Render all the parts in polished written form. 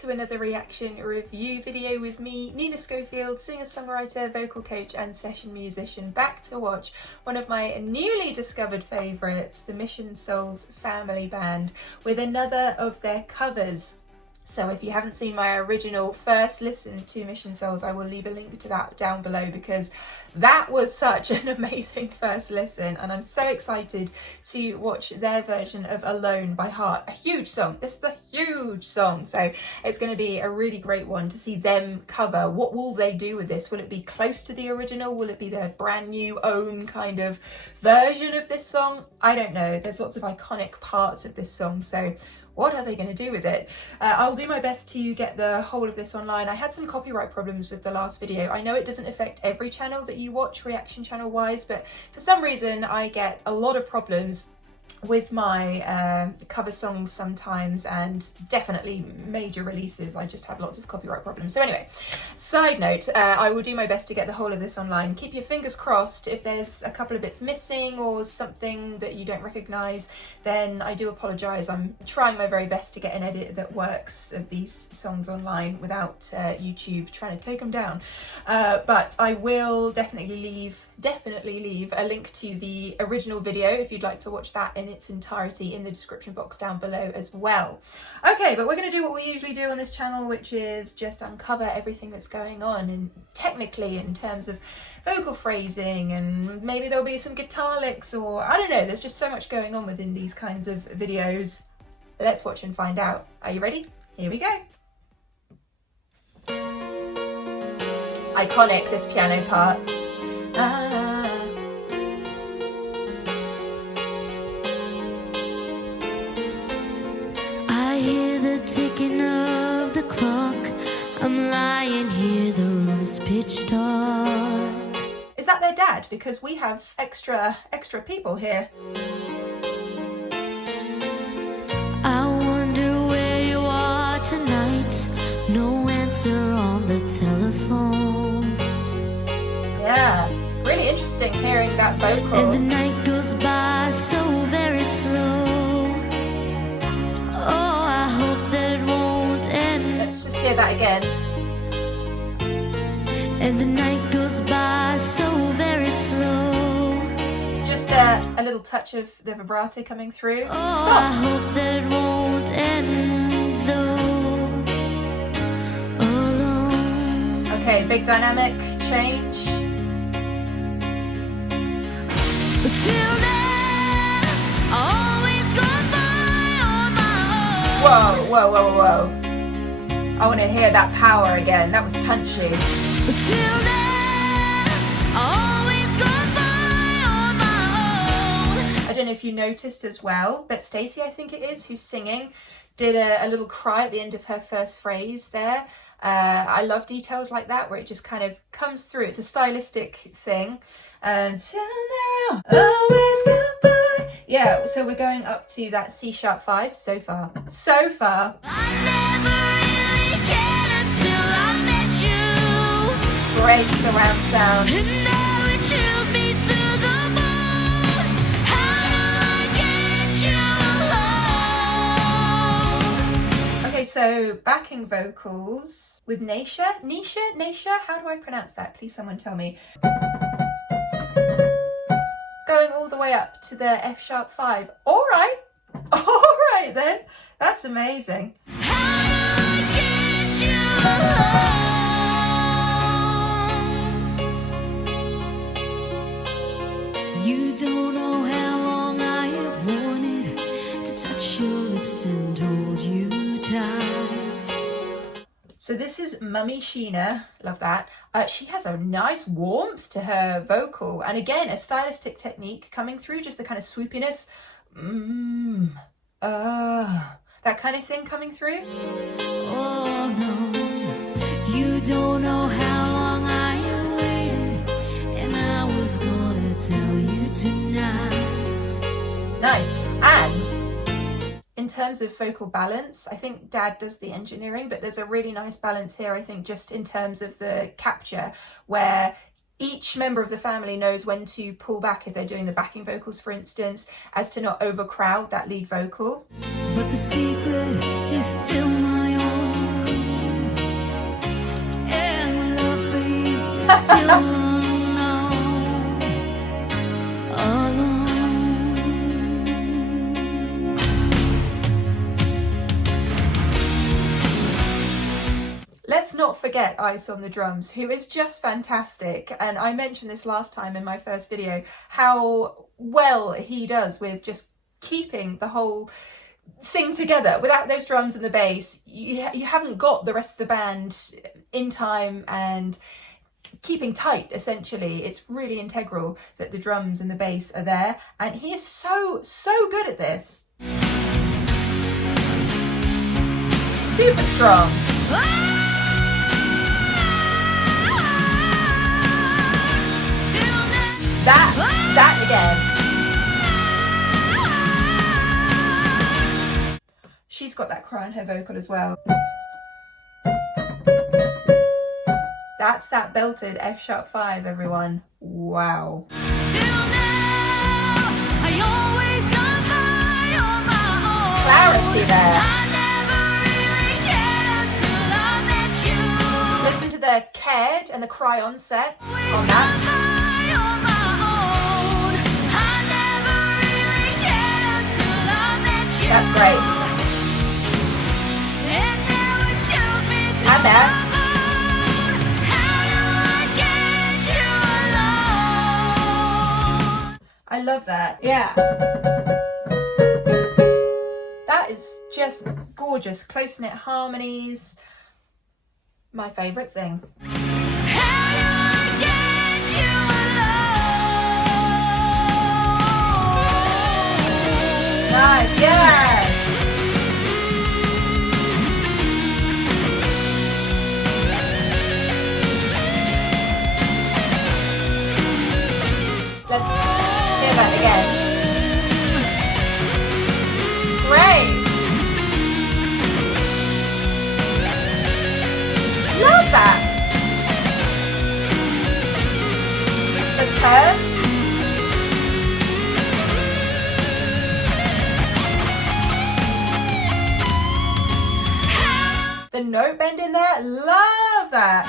to another reaction review video with me, Nina Schofield, singer-songwriter, vocal coach and session musician, back to watch one of my newly discovered favourites, the Mission Souls Family Band, with another of their covers. So if you haven't seen my original first listen to Mission Souls, I will leave a link to that down below, because that was such an amazing first listen, and I'm so excited to watch their version of Alone by Heart. A huge song. This is a huge song, so it's going to be a really great one to see them cover. What will they do with this? Will it be close to the original? Will it be their brand new own kind of version of this song? I don't know. There's lots of iconic parts of this song, so what are they going to do with it? I'll do my best to get the whole of this online. I had some copyright problems with the last video. I know it doesn't affect every channel that you watch, reaction channel wise, but for some reason I get a lot of problems with my cover songs sometimes, and definitely major releases. I just have lots of copyright problems. So anyway, side note, I will do my best to get the whole of this online. Keep your fingers crossed. If there's a couple of bits missing or something that you don't recognise, then I do apologise. I'm trying my very best to get an edit that works of these songs online without YouTube trying to take them down. But I will definitely leave a link to the original video if you'd like to watch that in its entirety in the description box down below as well. Okay, but we're going to do what we usually do on this channel, which is just uncover everything that's going on, and technically in terms of vocal phrasing, and maybe there'll be some guitar licks, or I don't know, there's just so much going on within these kinds of videos. Let's watch and find out. Are you ready? Here we go. Iconic, this piano part. I hear the ticking of the clock. I'm lying here, the room's pitch dark. Is that their dad? Because we have extra people here. I wonder where you are tonight. No answer on the telephone. Yeah, really interesting hearing that vocal. And the night goes by so very slow. Oh, I hope that it won't end. Let's just hear that again. And the night goes by so very slow. Just a little touch of the vibrato coming through. Oh, I hope that it won't end though. Alone. Okay, big dynamic change. Till then, always gone by on my own. Whoa, whoa, whoa, whoa. I want to hear that power again. That was punchy. Till then, always gone by on my own. I don't know if you noticed as well, but Stacey, I think it is, who's singing, did a little cry at the end of her first phrase there. I love details like that, where it just kind of comes through. It's a stylistic thing. Until now, always goodbye. Yeah, so we're going up to that C#5 so far. So far. I never really cared until I met you. Great surround sound. And now it chills me to the bone. How do I get you alone? Okay, so backing vocals with Neisha. Neisha? How do I pronounce that? Please someone tell me. Going all the way up to the F#5. All right then. That's amazing. How do I get you alone? You don't know how long I have wanted to touch your lips and hold you tight. So this is Mummy Sheena, love that. She has a nice warmth to her vocal, and again a stylistic technique coming through, just the kind of swoopiness, that kind of thing coming through. Oh no, you don't know how long I have waited, and I was gonna tell you tonight. Nice. And in terms of vocal balance, I think Dad does the engineering, but there's a really nice balance here, I think, just in terms of the capture, where each member of the family knows when to pull back if they're doing the backing vocals, for instance, as to not overcrowd that lead vocal. But the secret is still my own. Let's not forget Ice on the drums, who is just fantastic. And I mentioned this last time in my first video, how well he does with just keeping the whole thing together. Without those drums and the bass, you haven't got the rest of the band in time and keeping tight, essentially. It's really integral that the drums and the bass are there. And he is so good at this. Super strong. That again. She's got that cry in her vocal as well. That's that belted F sharp 5, everyone. Wow. Clarity there. Listen to the cared and the cry onset on that. That's great. And there. I love that. Yeah. That is just gorgeous. Close-knit harmonies. My favourite thing. Nice, yes! Let's hear that again. Great! Love that! The turn. The note bend in there, love that.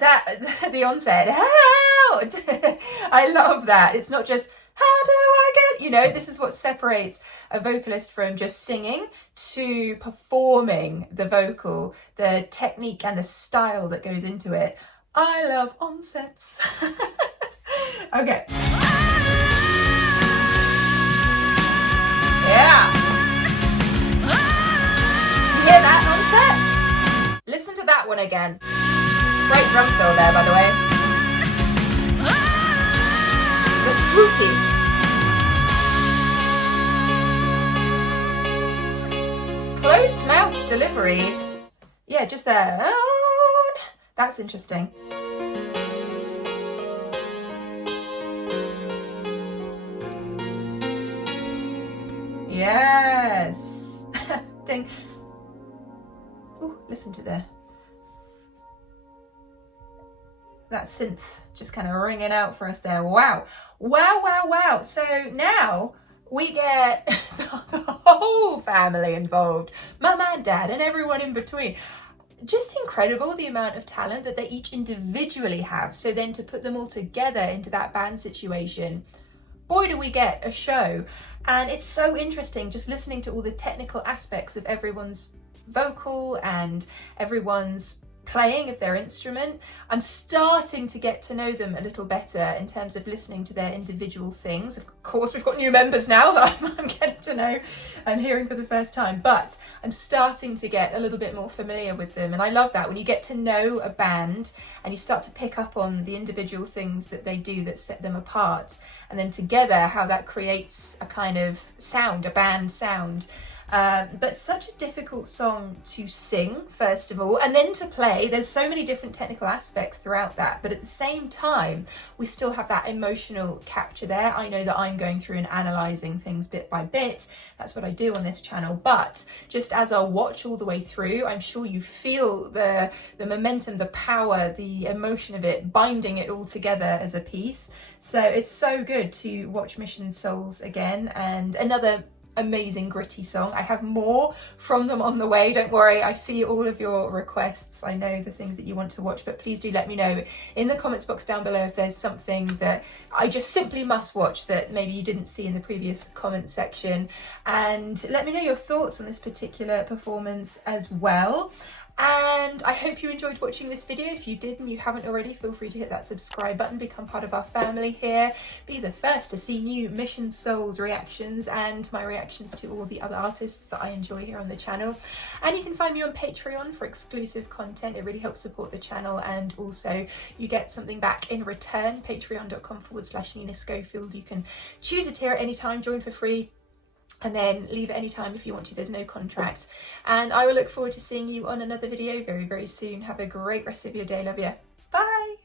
That the onset, help! I love that. It's not just how do I get, you know, this is what separates a vocalist from just singing to performing the vocal, the technique and the style that goes into it. I love onsets. Okay. Yeah. You hear that onset? Listen to that one again. Great drum fill there, by the way. The swoopy. Closed mouth delivery. Yeah, just there. That's interesting. Yes. Ding. Ooh, listen to that synth just kind of ringing out for us there. Wow. Wow, wow, wow. So now we get the whole family involved. Mum and dad and everyone in between. Just incredible the amount of talent that they each individually have. So then to put them all together into that band situation, boy, do we get a show. And it's so interesting just listening to all the technical aspects of everyone's vocal and everyone's playing of their instrument. I'm starting to get to know them a little better in terms of listening to their individual things. Of course, we've got new members now that I'm getting to know and hearing for the first time, but I'm starting to get a little bit more familiar with them. And I love that when you get to know a band and you start to pick up on the individual things that they do that set them apart, and then together how that creates a kind of sound, a band sound. But such a difficult song to sing, first of all, and then to play. There's so many different technical aspects throughout that, but at the same time, we still have that emotional capture there. I know that I'm going through and analysing things bit by bit. That's what I do on this channel. But just as I watch all the way through, I'm sure you feel the momentum, the power, the emotion of it, binding it all together as a piece. So it's so good to watch Mission Souls again, and another amazing gritty song. I have more from them on the way, don't worry. I see all of your requests. I know the things that you want to watch, but please do let me know in the comments box down below if there's something that I just simply must watch that maybe you didn't see in the previous comment section, and let me know your thoughts on this particular performance as well. And I hope you enjoyed watching this video. If you did and you haven't already, feel free to hit that subscribe button, become part of our family here, be the first to see new Mission Souls reactions and my reactions to all the other artists that I enjoy here on the channel. And you can find me on Patreon for exclusive content. It really helps support the channel, and also you get something back in return. Patreon.com/Nina Schofield. You can choose a tier at any time, join for free, and then leave at any time if you want to. There's no contract. And I will look forward to seeing you on another video very, very soon. Have a great rest of your day. Love you. Bye.